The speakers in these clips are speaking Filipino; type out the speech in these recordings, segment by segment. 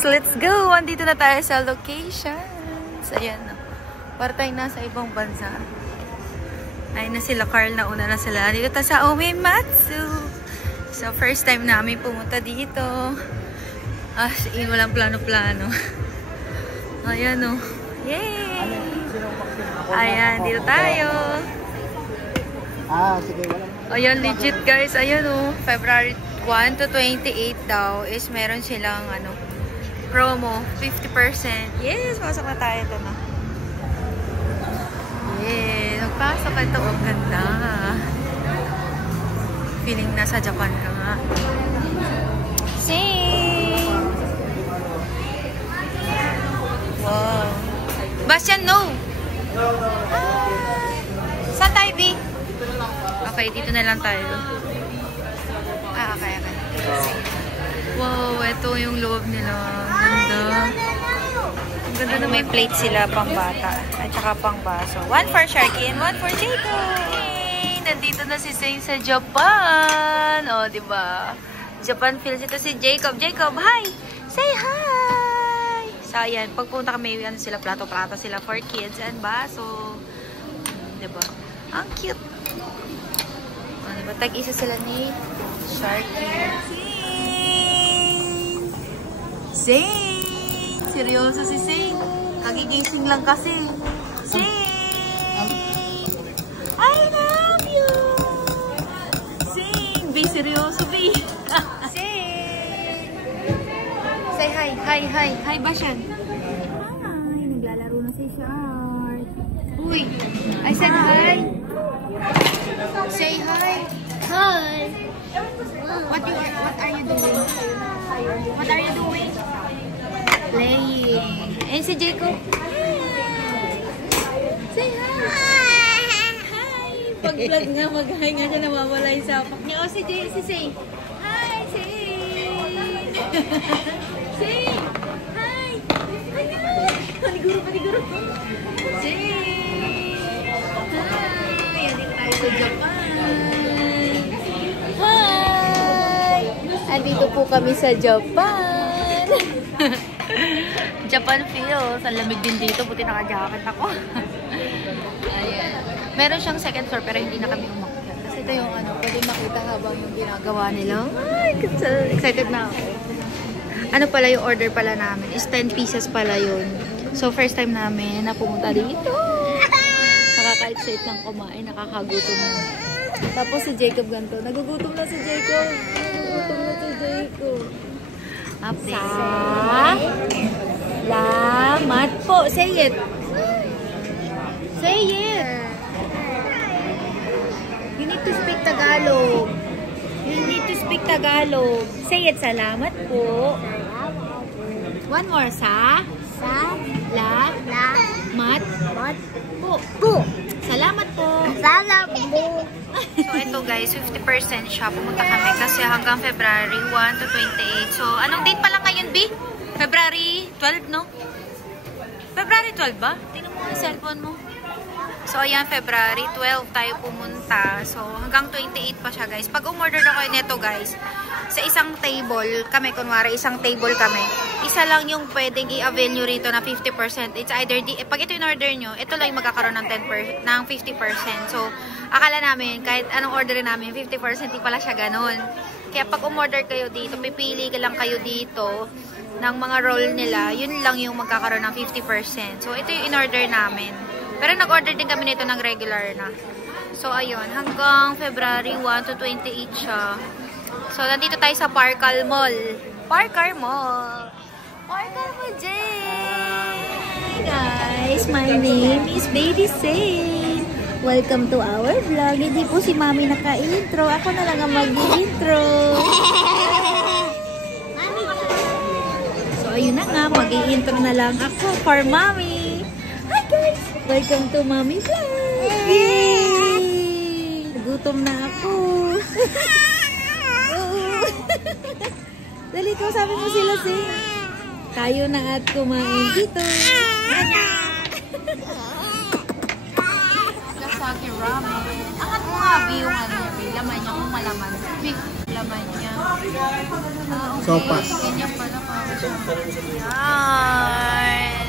guys, let's go! Andito na tayo sa location. So, ayan. Para tayong nasa ibang bansa. Ayun na sila, Carl. Nauna na sila. Dito tayo sa Uematsu. So, first time namin pumunta dito. As in, walang plano-plano. Ayan o. Yay! Ayan, dito tayo. Sige, ayan, legit guys. Ayan o. February 1 to 28 daw is meron silang promo. 50%. Yes, pasok na tayo ito na. Yes, magpasok ito. Ang ganda. Feeling nasa Japan ka nga. Sing! Wow. Bastian, no! Saan tayo, B? Okay, dito na lang tayo. Okay. Wow, ito yung loob nila. Ganda. Ang ganda na may plate sila pang bata. At saka pang baso. One for Sharky and one for Jacob. Yay! Nandito na si Sing sa Japan. O, diba? Japan feels ito si Jacob. Jacob, hi! Say hi! So, ayan. Pagpunta kami, sila plato-plato sila for kids and baso. Diba? Ang cute. O, diba? Tag-isa sila ni Sharky. Sing! Seryoso si Sing. Kagigising lang kasi. Sing! I love you! Sing! Be seryoso, be! Sing! Say hi! Hi! Hi! Hi, Bashan! Hi! Naglalaro na si Shark. Uy! I said hi! Say hi! Hi! What are you doing? What are you doing? Playing. And si Jacob? Say hi! Hi! Pag-vlog nga, mag-hi nga siya, nawawala yung sapak niya. O, si Say. Hi, Say! Say! Hi! Paniguro. Say! Hi! Yan din tayo sa Japan. Hi! Andito po kami sa Japan. Japan feels. Ang lamig din dito. Buti naka-jacket ako. Ayan. Meron siyang second floor pero hindi na kami umakyat. Kasi ito yung pwede makita habang yung ginagawa nila. Ay, excited na ako. Ano pala yung order pala namin? Is 10 pieces pala yun. So, first time namin na pumunta dito. Nakaka-excite lang kumain. Nakakagutom na. Tapos si Jacob ganito. Nagugutom na si Jacob. Salamat po. Say it. Say it. You need to speak Tagalog. Say it. Salamat po. One more. Mat po. Salamat po. So, ito guys, 50% siya. Pumunta kami kasi hanggang February 1 to 28. So, anong date pala ngayon, B? February 12, no? February 12 ba? Tingnan mo ang cellphone mo. So, ayan, February 12 tayo pumunta. So, hanggang 28 pa siya, guys. Pag umorder na kayo nito, guys, sa isang table, kunwari, isang table kami, isa lang yung pwedeng i-avail nyo rito na 50%. It's either, pag ito in-order nyo, ito lang yung magkakaroon ng 50%. So, akala namin, kahit anong order namin, 50%, di pala siya ganun. Kaya pag umorder kayo dito, pipili ka lang kayo dito ng mga roll nila, yun lang yung magkakaroon ng 50%. So, ito yung in-order namin. Pero nag-order din kami nito ng regular na. So, ayun. Hanggang February 1 to 28 siya. So, nandito tayo sa Parkal Mall. Parkal Mall, Jay! Hi guys! My name is Baby Saint. Welcome to our vlog. Hindi po si Mami naka-intro. Ako na lang ang mag-intro. So, ayun na nga. Mag-intro na lang ako for Mami. Hi guys! Welcome to Mami Vlog! Yay! Gutom na ako. Dali ko, sabi mo sila tayo na at kumain dito. Sasaki ramen. Angat mo nga, B, yung laman niya, kung malaman. B, laman niya. Okay. Sopas. Ganyan pala. Yan.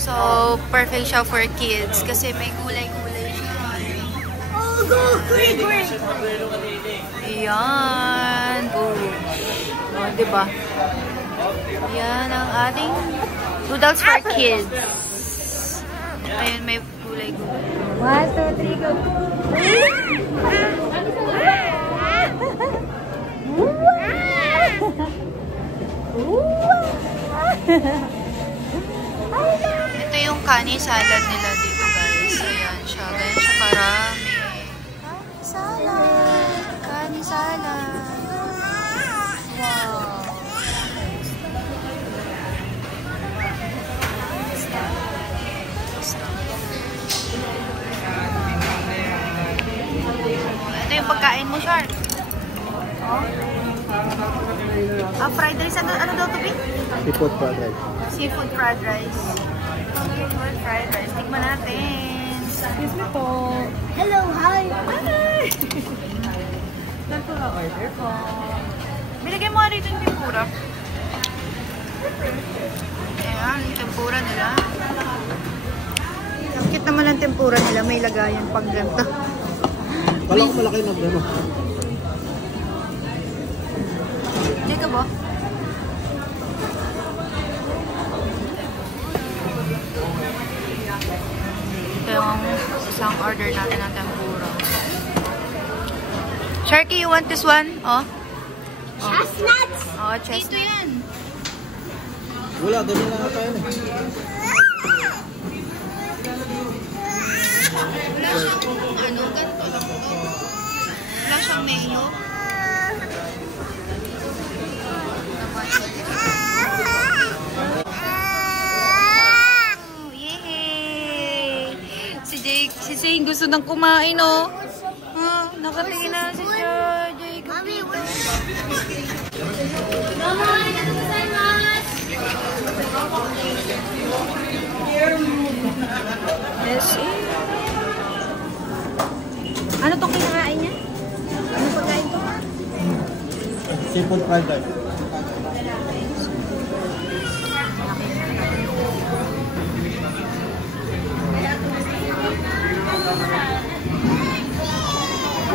So, perfect siya for kids kasi may gulay-gulay siya. Oh, go! Great! Ayan. Boom. O, diba? Yan ang ating noodles for kids. Ayun, may gulay-gulay. 1, 2, 3, go! Ito yung kani salad nila dito, guys. Ayan siya. Ganyan siya karami. Kani salad. Kani salad. Wow. Ito yung pagkain mo, Shark. Oh. Fried rice. Ano daw ito, Bin? Seafood fried rice. Seafood fried rice. Seafood fried rice. Tignan natin. Excuse me po. Hello, hi. Hi! Tempura order po. Binigay mo nga rito yung tempura. Ayan, yung tempura nila. Ang cute naman ang tempura nila. May lagayan pang ganito. Kala ko malaki na gano'n. Jacob, oh. Ito yung isang order natin ng tempura. Sharky, you want this one? Oh. Chestnuts! Oh, chestnut. Dito yan. Wala, doon na nga tayo. Wala siyang ano, ganito lang to. Wala siyang mayo. Si Zane gusto nang kumain, oh. Nakatingin na si Jake. Mami, yes, ano tong kinakain niya? Ano pagkain to? Seafood fried rice.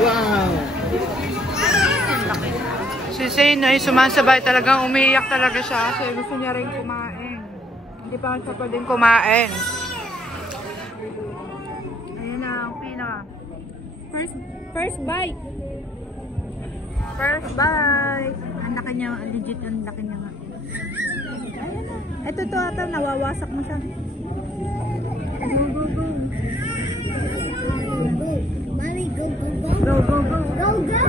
Wow! Si Zane ay sumasabay, talagang umiiyak talaga siya kasi gusto niya rin kumain. Hindi pa siya pwedeng kumain. Ayan na, okay na. First bite. First bite. Ang laki niya, legit ang laki niya nga. Ayan na. Ito to ata, nawawasak mo siya. Go, go, go. Mommy, go, go, go. Go, go, go. Go, go!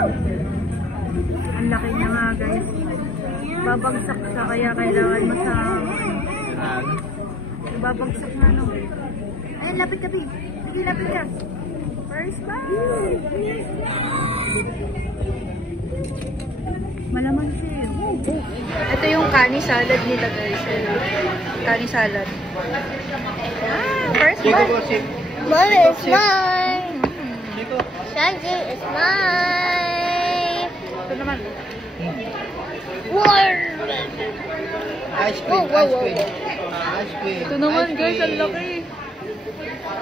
Ang laki niya nga, guys. Babagsak siya, kaya kailangan mo sa... Babagsak na, no? Ayun, lapit ka, Pi. Sige, lapit ka. First bite. Malaman siya. Ito yung kani salad nila, guys. Kani salad. First bite. Mommy, it's mine. Shaggy, it's mine. Ito naman. War! Ice cream, ice cream. Ice cream. Ito naman, guys. Ang laki.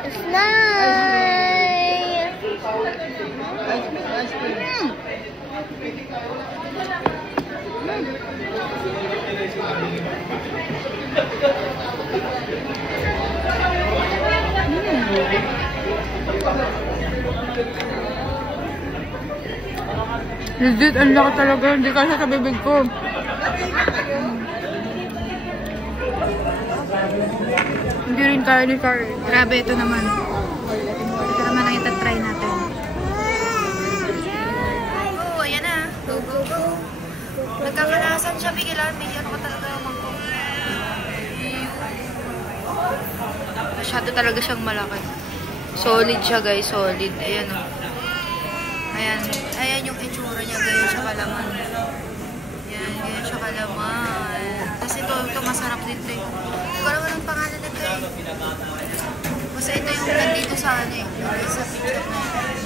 It's nice! Ice cream, ice cream. Legit, ang laki talaga. Hindi kasi sa bibig ko. Hindi rin kaya ni Carl. Grabe, ito naman. Ito naman ang itatry natin. Oh, ayan na. Go, go, go. Nagkakalasan siya, Bigilan. May ano ka talaga mangkong. Masyado talaga siyang malaki. Solid siya, guys. Solid. Ayan, oh. Ayan. Ayan yung itsura niya. Ganyan siya kalaman. Ayan, ganyan siya kalaman. Kasi ito masarap dito eh. Hindi ko alam anong pangalan nito eh. Basta ito yung nandito sa ano eh. Sa picture na yun.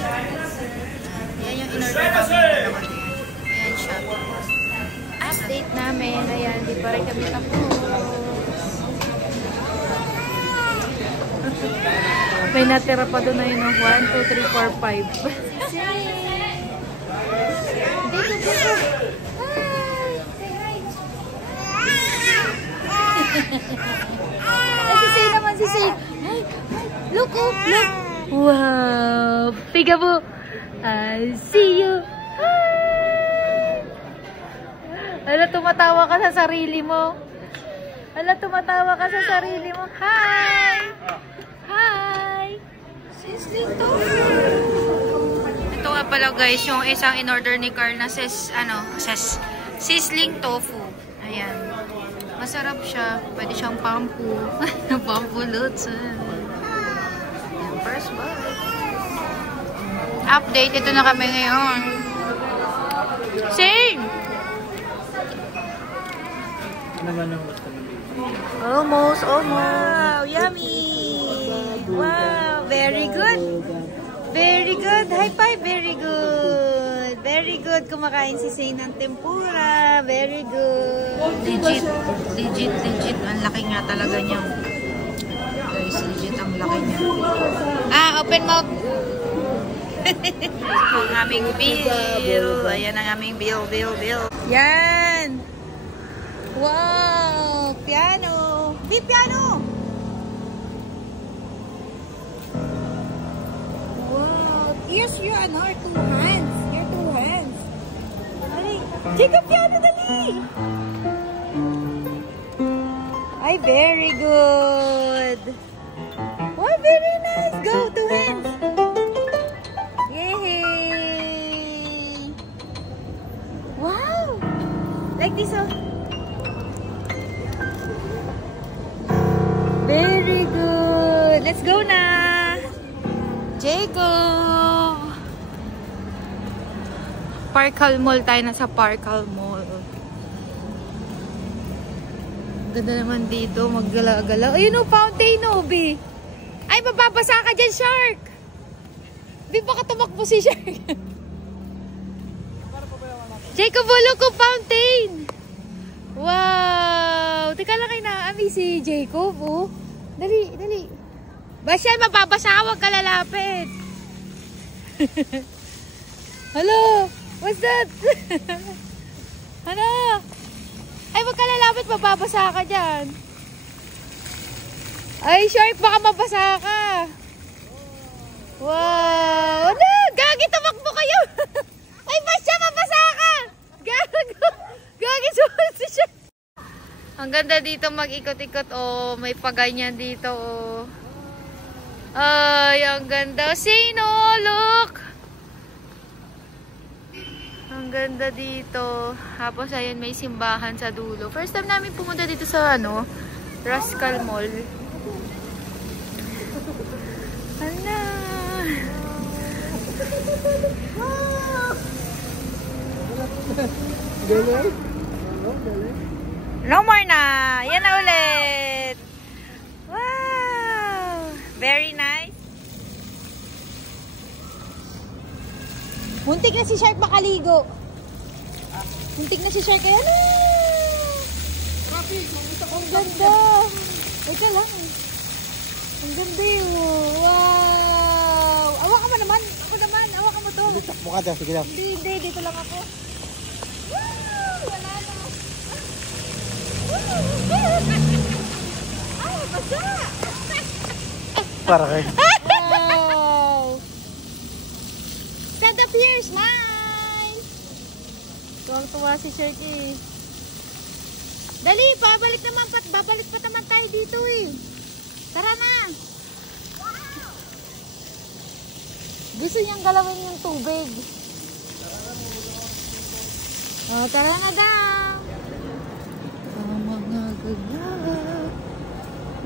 Ayan yung in-order namin. Ayan siya. update namin. Ayan, di pa rin kami tapos. May natira pa doon na yun. 1, 2, 3, 4, 5. Si naman si Say. Look, oh, look. Wow. Peekaboo. I see you. Hala, tumatawa ka sa sarili mo. Hala, tumatawa ka sa sarili mo. Hi! Hi! Sizzling tofu. Ito nga pala guys, yung isang in-order ni Carl na sizzling tofu. Ayan. Masarap siya. Pwede siyang pampu. Pampulutan. First bite. Update. Ito na kami ngayon. Same! Almost. Wow, yummy. Wow, very good. Very good. High five, very good. Very good. Kumakain si Say ng tempura. Very good. Legit. Ang laki nga talaga niya. Guys, legit ang laki niya. Open mouth. Ang aming bill. Ayan ang aming bill. Yan. Wow! Piano! Be piano! Wow! Here's your two hands. Your two hands. Dali! Jacob, piano, dali! Ay, very good! Wow, very nice! Go, two hands! Yay! Wow! Like this, oh. Very good. Let's go na. Jacob. Parkal Mall tayo na sa Parkal Mall. Ganda naman dito. Maggala-gala. Ayun o, fountain o, B. Ay, mapapasa ka dyan, Shark. B, baka tumakbo si Shark. Jacob, look o, fountain. Wow! Teka lang kayo na-ami si Jacob, oh. Dali. Basyan, mapapasa, huwag ka lalapit. Hello? What's that? Ano? Ay, huwag ka lalapit, mapapasa ka dyan. Ay, Shark, baka mapasa ka. Wow! Ano? Gagi, tumakbo kayo. Ay, Basya, mapasa ka. Gagi, sumunod si Shark. Ang ganda dito mag-ikot-ikot. Oh, may paganyan dito. Oh. Ay, ang ganda. Sino? Look! Ang ganda dito. Tapos, ayun, may simbahan sa dulo. First time namin pumunta dito sa, Rascal Mall. Hala! No more na. Yan na ulit. Wow. Very nice. Muntik na si Shark makaligo. Muntik na si Shark. Kaya na. Ang ganda. Teka lang. Ang ganda yun. Wow. Awa ka mo naman. Ako naman. Awa ka mo to. Takbo ka daw. Sige daw. Hindi. Dito lang ako. Wala na. Ay, basa! Para kayo. Wow! Stand up here, smile! Tuwang-tuwa si Sharky. Dali, babalik pa naman tayo dito eh. Tara na! Gusto niyang galawin yung tubig. Oh, tara na daw!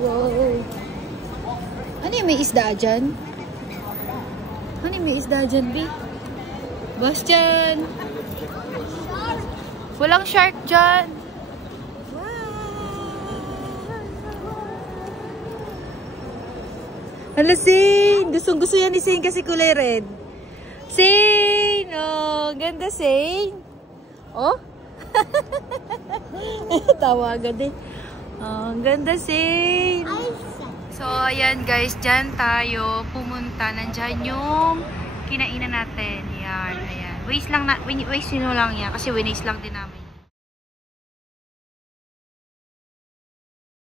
Wow. Ano yung may isda dyan? Ano yung may isda dyan, B? Bastian! Walang shark dyan. Wow. Hala, Zane! Gustong-gusto yan ni Zane kasi kulay red. Zane! Oh, ganda, Zane. Oh? Tawa agad eh. Oh, ang ganda, Sin. So, ayan guys, dyan tayo pumunta. Nandyan yung kinainan natin. Yan, ayan. Waste lang na, waste yun lang yan. Kasi winaste lang din namin.